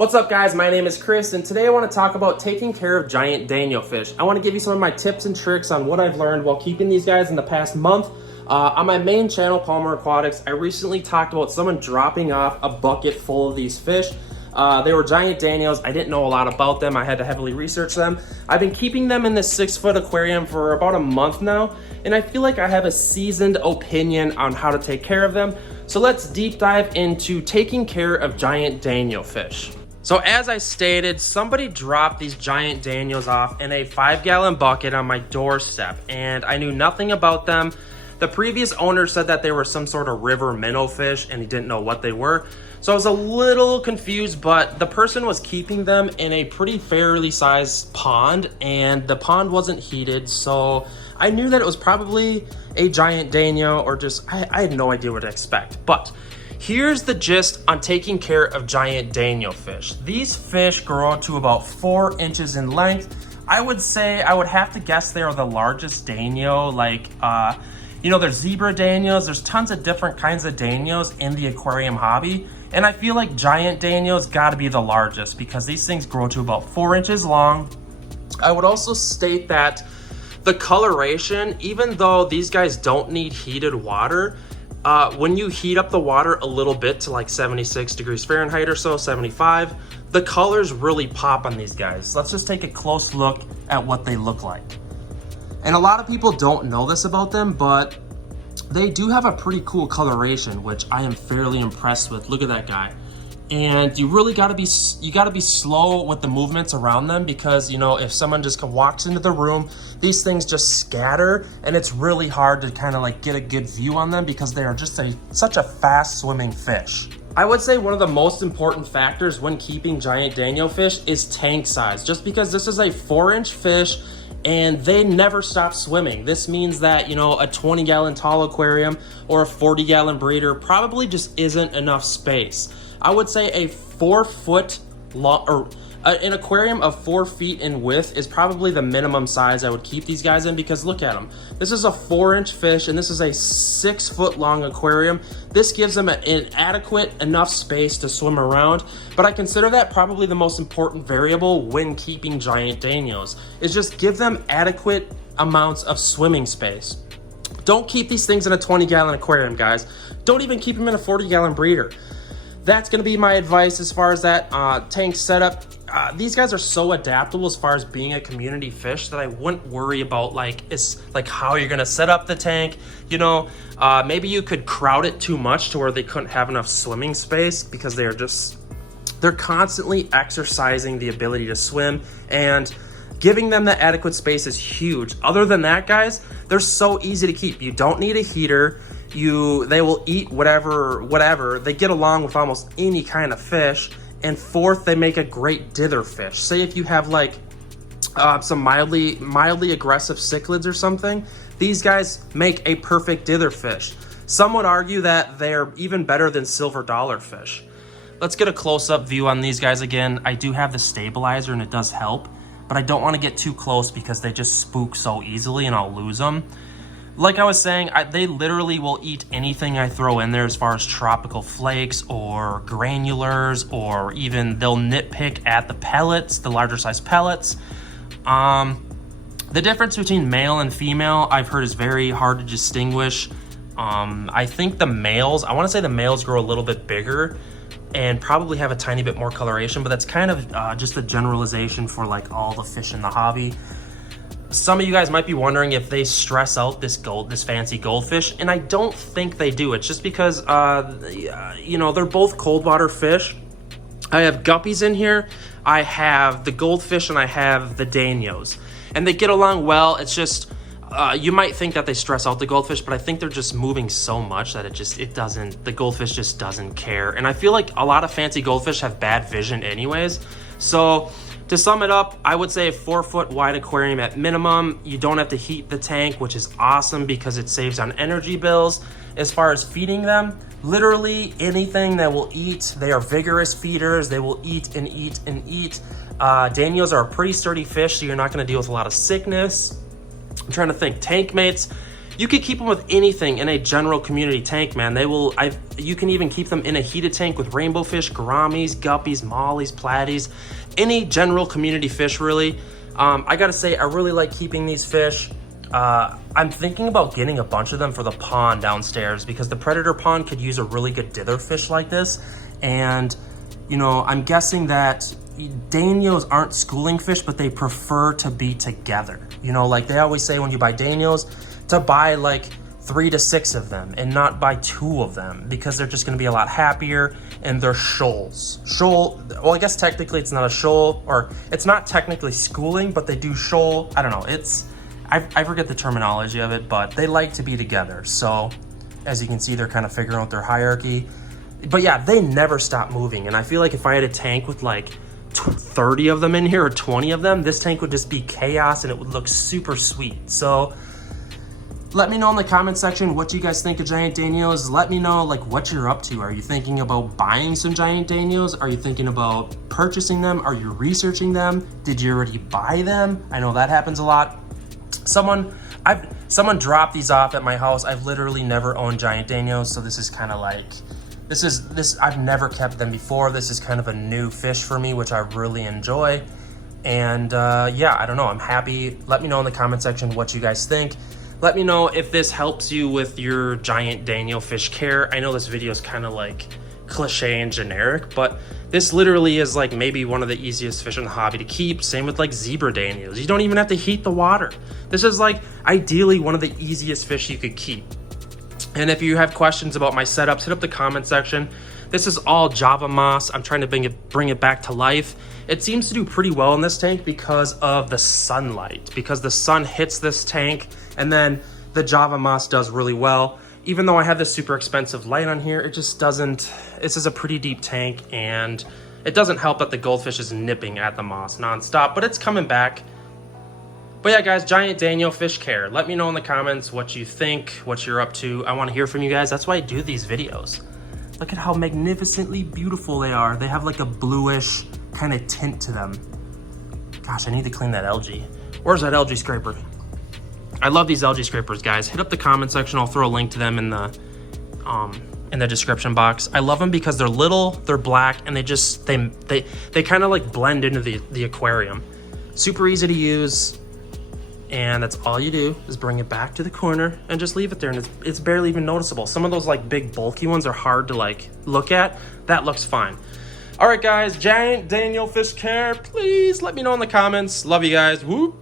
What's up guys, my name is Chris and today I want to talk about taking care of giant Danio fish. I want to give you some of my tips and tricks on what I've learned while keeping these guys in the past month. On my main channel, Palmer Aquatics, I recently talked about someone dropping off a bucket full of these fish. They were giant Danios. I didn't know a lot about them. I had to heavily research them. I've been keeping them in this 6-foot aquarium for about a month now, and I feel like I have a seasoned opinion on how to take care of them. So let's deep dive into taking care of giant Danio fish. So as I stated, somebody dropped these giant Danios off in a 5-gallon bucket on my doorstep, and I knew nothing about them. The previous owner said that they were some sort of river minnow fish and he didn't know what they were. So I was a little confused, but the person was keeping them in a pretty fairly sized pond and the pond wasn't heated. So I knew that it was probably a giant Danio or just, I had no idea what to expect. But here's the gist on taking care of giant Danio fish. These fish grow to about 4 inches in length. I would say, I would have to guess they are the largest Danio, like, you know, there's zebra Danios, there's tons of different kinds of Danios in the aquarium hobby. And I feel like giant Danios gotta be the largest because these things grow to about 4 inches long. I would also state that the coloration, even though these guys don't need heated water, when you heat up the water a little bit to like 76 degrees Fahrenheit or so, 75, the colors really pop on these guys. Let's just take a close look at what they look like. And a lot of people don't know this about them, but they do have a pretty cool coloration, which I am fairly impressed with. Look at that guy. And you really gotta be slow with the movements around them because, you know, if someone just walks into the room, these things just scatter and it's really hard to kind of like get a good view on them because they are just such a fast swimming fish. I would say one of the most important factors when keeping giant Danio fish is tank size, just because this is a 4-inch fish and they never stop swimming. This means that, you know, a 20-gallon tall aquarium or a 40-gallon breeder probably just isn't enough space. I would say a 4-foot long, or an aquarium of 4 feet in width is probably the minimum size I would keep these guys in because look at them. This is a 4-inch fish and this is a 6-foot long aquarium. This gives them an adequate enough space to swim around, but I consider that probably the most important variable when keeping giant Danios is just give them adequate amounts of swimming space. Don't keep these things in a 20-gallon aquarium, guys. Don't even keep them in a 40-gallon breeder. That's going to be my advice as far as that tank setup. These guys are so adaptable as far as being a community fish that I wouldn't worry about like how you're going to set up the tank. You know, maybe you could crowd it too much to where they couldn't have enough swimming space because they're constantly exercising the ability to swim, and giving them the adequate space is huge. Other than that, guys, they're so easy to keep. You don't need a heater. They will eat whatever. They get along with almost any kind of fish. And fourth, they make a great dither fish. Say if you have like some mildly aggressive cichlids or something, these guys make a perfect dither fish. Some would argue that they're even better than silver dollar fish. Let's get a close-up view on these guys again. I do have the stabilizer and it does help, but I don't want to get too close because they just spook so easily and I'll lose them. Like I was saying, they literally will eat anything I throw in there as far as tropical flakes or granulars, or even they'll nitpick at the pellets, the larger size pellets. The difference between male and female I've heard is very hard to distinguish. I think the males, I want to say the males grow a little bit bigger and probably have a tiny bit more coloration, but that's kind of just a generalization for like all the fish in the hobby. Some of you guys might be wondering if they stress out this fancy goldfish, and I don't think they do. It's just because, you know, they're both cold water fish. I have guppies in here, I have the goldfish, and I have the Danios. And they get along well. It's just, you might think that they stress out the goldfish, but I think they're just moving so much that the goldfish just doesn't care. And I feel like a lot of fancy goldfish have bad vision anyways. So to sum it up, I would say a 4-foot wide aquarium at minimum. You don't have to heat the tank, which is awesome because it saves on energy bills. As far as feeding them, literally anything that will eat. They are vigorous feeders. They will eat and eat and eat. Danios are a pretty sturdy fish, so you're not going to deal with a lot of sickness. I'm trying to think. Tank mates, You could keep them with anything in a general community tank, man. You can even keep them in a heated tank with rainbow fish, gouramis, guppies, mollies, platies, any general community fish, really. I gotta say, I really like keeping these fish. I'm thinking about getting a bunch of them for the pond downstairs because the predator pond could use a really good dither fish like this. And, you know, I'm guessing that danios aren't schooling fish, but they prefer to be together. You know, like they always say when you buy danios, to buy like 3 to 6 of them and not buy 2 of them because they're just going to be a lot happier, and they're shoals. Well, I guess technically it's not a shoal, or it's not technically schooling, but they do shoal. I don't know. I forget the terminology of it, but they like to be together. So as you can see, they're kind of figuring out their hierarchy. But yeah, they never stop moving. And I feel like if I had a tank with like 30 of them in here or 20 of them, this tank would just be chaos and it would look super sweet. So let me know in the comment section what you guys think of giant danios. Let me know like what you're up to. Are you thinking about buying some giant danios? Are you thinking about purchasing them? Are you researching them? Did you already buy them? I know that happens a lot. Someone dropped these off at my house. I've literally never owned giant danios, so this is kind of like, I've never kept them before. This is kind of a new fish for me, which I really enjoy. And yeah, I don't know, I'm happy. Let me know in the comment section what you guys think. Let me know if this helps you with your giant danio fish care. I know this video is kind of like cliche and generic, but this literally is like maybe one of the easiest fish in the hobby to keep. Same with like zebra danios. You don't even have to heat the water. This is like ideally one of the easiest fish you could keep. And if you have questions about my setups, hit up the comment section. This is all Java moss. I'm trying to bring it back to life. It seems to do pretty well in this tank because of the sunlight, because the sun hits this tank, and then the Java moss does really well. Even though I have this super expensive light on here, it just doesn't, this is a pretty deep tank, and it doesn't help that the goldfish is nipping at the moss nonstop, but it's coming back. But yeah, guys, giant danio fish care. Let me know in the comments what you think, what you're up to. I want to hear from you guys. That's why I do these videos. Look at how magnificently beautiful they are. They have like a bluish kind of tint to them. Gosh, I need to clean that algae. Where's that algae scraper? I love these algae scrapers, guys. Hit up the comment section. I'll throw a link to them in the description box. I love them because they're little, they're black, and they kind of like blend into the aquarium. Super easy to use. And that's all you do is bring it back to the corner and just leave it there, and it's barely even noticeable. Some of those like big bulky ones are hard to like look at. That looks fine. All right, guys, giant danio fish care, please let me know in the comments. Love you guys. Whoop.